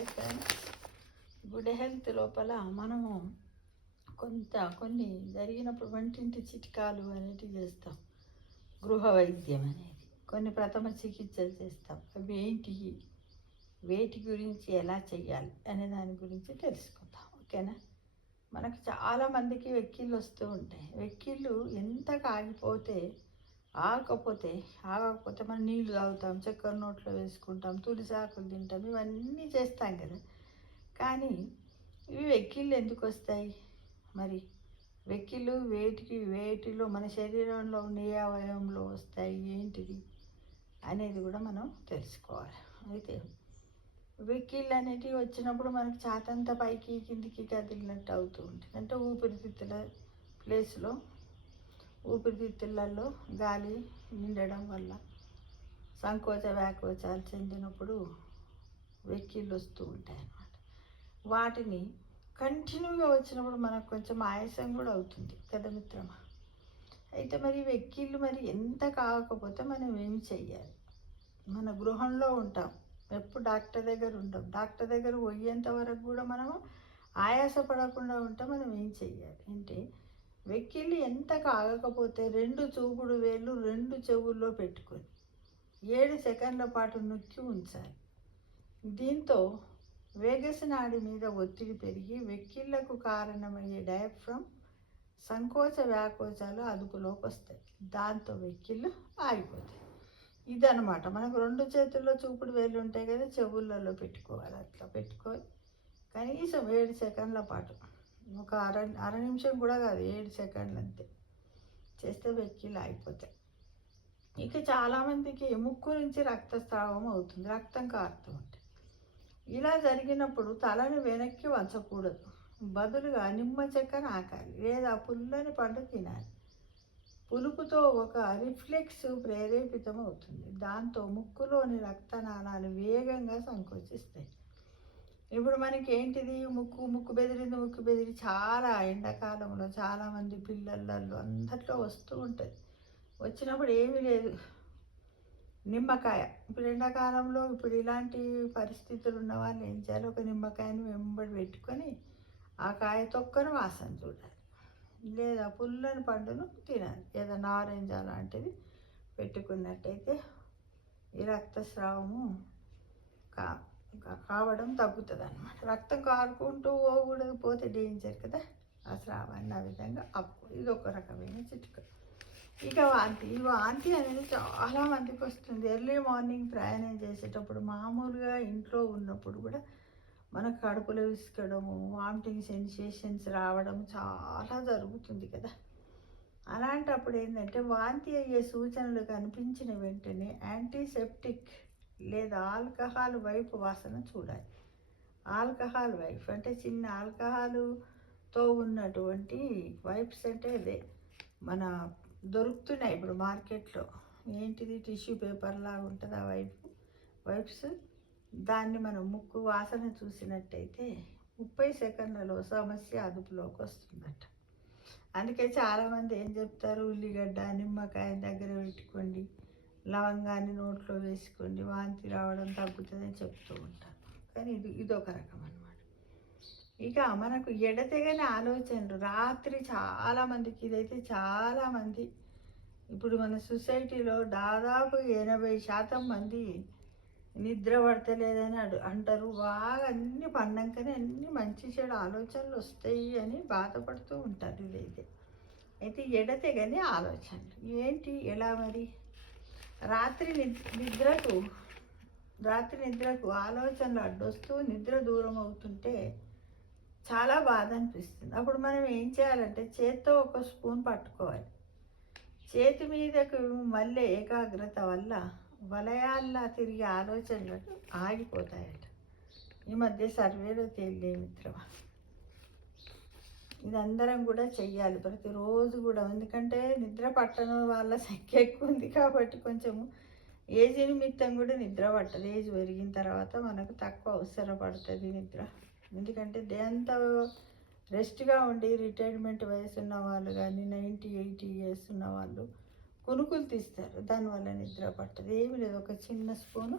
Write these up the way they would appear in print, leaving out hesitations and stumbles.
Hi friends. Good health లోపల మనము కొన్ని జరిగినప్పుడు వంటింటి చిట్కాలు అనేటివి చేస్తాం. గృహ వైద్యం అనేది కొన్ని ప్రథమ చికిత్సలు చేస్తాం. అవి ఏంటి, వేటి గురించి ఎలా చేయాలి అనే దాని గురించి తెలుసుకుందాం. ఓకేనా. మనకు చాలామందికి వెక్కిళ్ళు వస్తూ ఉంటాయి. వెక్కిళ్ళు ఎంత ఆగకపోతే మనం నీళ్లు తాగుతాం, చక్కెర నోట్లో వేసుకుంటాం, తులసి ఆకులు తింటాం, ఇవన్నీ చేస్తాం కదా. కానీ ఇవి వెక్కిళ్ళు ఎందుకు వస్తాయి? మరి వెక్కిళ్ళు వేటిలో మన శరీరంలో ఉండే అవయవంలో వస్తాయి, ఏంటిది అనేది కూడా మనం తెలుసుకోవాలి. అయితే వెక్కిళ్ళు అనేటివి వచ్చినప్పుడు మనకు ఛాతంతా పైకి కిందికి కదిలినట్టు అవుతూ ఉంటుంది. అంటే ఊపిరితిత్తులలో గాలి నిండడం వల్ల సంకోచ వ్యాకోచాలు చెందినప్పుడు వెక్కిళ్ళు వస్తూ ఉంటాయి అన్నమాట. వాటిని కంటిన్యూగా వచ్చినప్పుడు మనకు కొంచెం ఆయాసం కూడా అవుతుంది కదా మిత్రమా. అయితే మరి వెక్కిళ్ళు ఎంత కాకపోతే మనం ఏమి చెయ్యాలి? మన గృహంలో ఉంటాం, ఎప్పుడు డాక్టర్ దగ్గర ఉంటాం. డాక్టర్ దగ్గర పోయేంత వరకు కూడా మనము ఆయాసపడకుండా ఉంటే మనం ఏం చెయ్యాలి అంటే, వెక్కిళ్ళు ఎంత కాగకపోతే 2 చూపుడు వేళ్ళు 2 చెవుల్లో పెట్టుకొని 7 సెకండ్ల పాటు నొక్కి ఉంచాలి. దీంతో వేగస్ నాడి మీద ఒత్తిడి పెరిగి వెక్కిళ్లకు కారణమయ్యే డయాఫ్రమ్ సంకోచ వ్యాకోచాలు అదుపులోకి వస్తాయి. దాంతో వెక్కిళ్ళు ఆగిపోతాయి. ఇదనమాట. మనకు 2 చేతుల్లో చూపుడు వేళ్ళు ఉంటాయి కదా, చెవులలో పెట్టుకోవాలి. అట్లా పెట్టుకొని కనీసం 7 సెకండ్ల పాటు, ఒక అర నిమిషం కూడా కాదు, 7 సెకండ్లు అంతే చేస్తే వెక్కిళ్ళు ఆగిపోతాయి. ఇక చాలామందికి ముక్కు నుంచి రక్తస్రావం అవుతుంది, రక్తం కారుతూ ఉంటుంది. ఇలా జరిగినప్పుడు తలను వెనక్కి వంచకూడదు, బదులుగా నిమ్మ చెక్క నాకాలి లేదా పుల్లని పండు తినాలి. పులుపుతో ఒక రిఫ్లెక్స్ ప్రేరేపితం అవుతుంది. దాంతో ముక్కులోని రక్తనాళాలు వేగంగా సంకోచిస్తాయి. ఇప్పుడు మనకి ఏంటిది, ముక్కు బెదిరి చాలా ఎండాకాలంలో చాలామంది పిల్లలలో అందరిలో వస్తూ ఉంటుంది. వచ్చినప్పుడు ఏమీ లేదు, నిమ్మకాయ. ఇప్పుడు ఎండాకాలంలో ఇలాంటి పరిస్థితులు ఉన్న వాళ్ళు ఏం చేయాలి, ఒక నిమ్మకాయని వెంబడి పెట్టుకొని ఆ కాయ తొక్కను వాసన చూడాలి, లేదా పుల్లని పండును తినాలి, లేదా నారింజ లాంటిది పెట్టుకున్నట్టయితే ఈ రక్తస్రావము కావడం తగ్గుతుంది అన్నమాట. రక్తం కారుకుంటూ పోకూడదు, పోతే డేంజర్ కదా. ఆ స్రావాన్ని ఆ విధంగా ఇది ఒక రకమైన చిట్కా. ఇక వాంతి అనేది చాలా మందికి వస్తుంది. ఎర్లీ మార్నింగ్ ప్రయాణం చేసేటప్పుడు, మామూలుగా ఇంట్లో ఉన్నప్పుడు కూడా మనకు కడుపులో విసుకడము, వామిటింగ్ సెన్సేషన్స్ రావడం చాలా జరుగుతుంది కదా. అలాంటప్పుడు ఏంటంటే, వాంతి అయ్యే సూచనలు కనిపించిన వెంటనే యాంటీసెప్టిక్ లేదా ఆల్కహాల్ వైపు వాసన చూడాలి. ఆల్కహాల్ వైఫ్ అంటే చిన్న ఆల్కహాల్తో ఉన్నటువంటి వైప్స్, అంటే అదే మన దొరుకుతున్నాయి ఇప్పుడు మార్కెట్లో. ఏంటిది, టిష్యూ పేపర్ లాగా ఉంటుంది ఆ వైప్స్. దాన్ని మనం ముక్కు వాసన చూసినట్టయితే 30 సెకండ్లలో సమస్య అదుపులోకి వస్తుందట. అందుకే చాలామంది ఏం చెప్తారు, ఉల్లిగడ్డ నిమ్మకాయ దగ్గర పెట్టుకోండి, లవంగాన్ని నోట్లో వేసుకోండి, వాంతి రావడం తగ్గుతుందని చెప్తూ ఉంటారు. కానీ ఇదొక రకం అన్నమాట. ఇక మనకు ఎడతెగని ఆలోచనలు రాత్రి చాలామందికి, ఇదైతే చాలామంది ఇప్పుడు మన సొసైటీలో దాదాపు 80% మంది నిద్ర పడతలేదని అంటారు. బాగా అన్ని పండంకనే అన్ని మంచి చెడు ఆలోచనలు వస్తాయి అని బాధపడుతూ ఉంటారు. అయితే ఎడతెగని ఆలోచనలు ఏంటి, ఎలా మరి? రాత్రి నిద్రకు ఆలోచనలు అడ్డొస్తూ నిద్ర దూరం అవుతుంటే చాలా బాధ అనిపిస్తుంది. అప్పుడు మనం ఏం చేయాలంటే, చేత్తో ఒక స్పూన్ పట్టుకోవాలి. చేతి మీదకు మళ్ళీ ఏకాగ్రత వల్ల వలయాల్లా తిరిగే ఆలోచనలు ఆగిపోతాయట. ఈ మధ్య సర్వేలో తేలింది మిత్రమా. ఇది అందరం కూడా చెయ్యాలి ప్రతిరోజు కూడా. ఎందుకంటే నిద్ర పట్టడం వాళ్ళ సంఖ్య ఎక్కువ ఉంది కాబట్టి కొంచెము ఏజ్ నిమిత్తం కూడా నిద్ర పట్టదు. ఏజ్ పెరిగిన తర్వాత మనకు తక్కువ అవసరపడుతుంది నిద్ర. ఎందుకంటే డే అంతా రెస్ట్గా ఉండి రిటైర్మెంట్ వయసు ఉన్న వాళ్ళు కానీ 90-80 ఇయర్స్ ఉన్న వాళ్ళు కునుకులు తీస్తారు, దానివల్ల నిద్ర పట్టదు. ఏమి లేదు, ఒక చిన్న స్పూను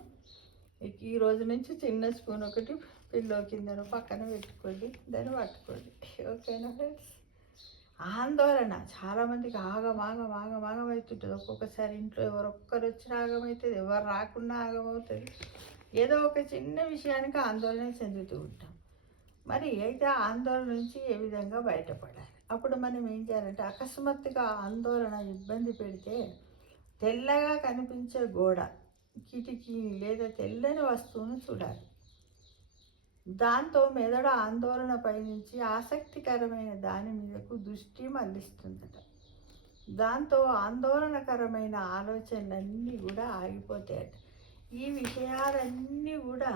ఇక ఈ రోజు నుంచి చిన్న స్పూన్ ఒకటి పిల్లో కిందను పక్కన పెట్టుకోండి, దాన్ని పట్టుకోండి. ఓకేనా ఫ్రెండ్స్? ఆందోళన చాలామందికి ఆగం అవుతుంటుంది. ఒక్కొక్కసారి ఇంట్లో ఎవరొక్కరు వచ్చినా ఆగమవుతుంది, ఎవరు రాకున్నా ఆగమవుతుంది. ఏదో ఒక చిన్న విషయానికి ఆందోళన చెందుతూ ఉంటాం. మరి అయితే ఆ ఆందోళన నుంచి ఏ విధంగా బయటపడాలి? అప్పుడు మనం ఏం చేయాలంటే, అకస్మాత్తుగా ఆందోళన ఇబ్బంది పెడితే తెల్లగా కనిపించే గోడ, కిటికీ లేదా తెల్లని వస్తువును చూడాలి. దాంతో మెదడు ఆందోళన పైనుంచి ఆసక్తికరమైన దాని మీదకు దృష్టి మళ్లిస్తుందట. దాంతో ఆందోళనకరమైన ఆలోచనలన్నీ కూడా ఆగిపోతాయట. ఈ విషయాలన్నీ కూడా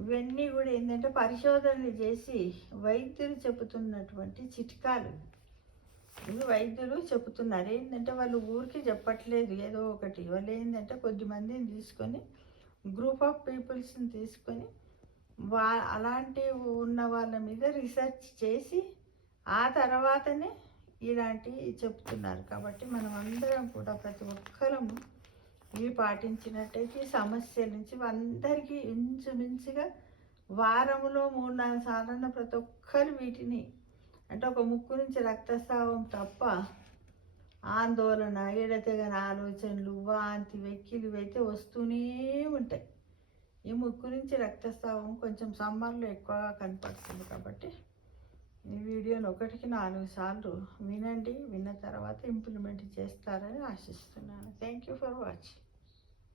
ఇవన్నీ కూడా ఏంటంటే పరిశోధనలు చేసి వైద్యులు చెబుతున్నటువంటి చిట్కాలు. ఇది వైద్యులు చెబుతున్నారు. ఏంటంటే వాళ్ళు ఊరికి చెప్పట్లేదు ఏదో ఒకటి. వాళ్ళు ఏంటంటే కొద్దిమందిని తీసుకొని, గ్రూప్ ఆఫ్ పీపుల్స్ని తీసుకొని అలాంటి ఉన్న వాళ్ళ మీద రీసెర్చ్ చేసి ఆ తర్వాతనే ఇలాంటివి చెప్తున్నారు. కాబట్టి మనం అందరం కూడా ప్రతి ఒక్కరము ఇవి పాటించినట్టయితే ఈ సమస్యల నుంచి అందరికీ ఇంచుమించుగా వారంలో 3-4 సార్లు ప్రతి ఒక్కరు వీటిని, అంటే ఒక ముక్కు నుంచి రక్తస్రావం తప్ప ఆందోళన, ఎడతెగని ఆలోచనలు, వాంతి, వెక్కిలు అయితే వస్తూనే ఉంటాయి. ఈ ముక్కు నుంచి రక్తస్రావం కొంచెం సమ్మర్లో ఎక్కువగా కనపడుతుంది. కాబట్టి ఈ వీడియోని 1కి 4 సార్లు వినండి. విన్న తర్వాత ఇంప్లిమెంట్ చేస్తారని ఆశిస్తున్నాను. Thank you for watching.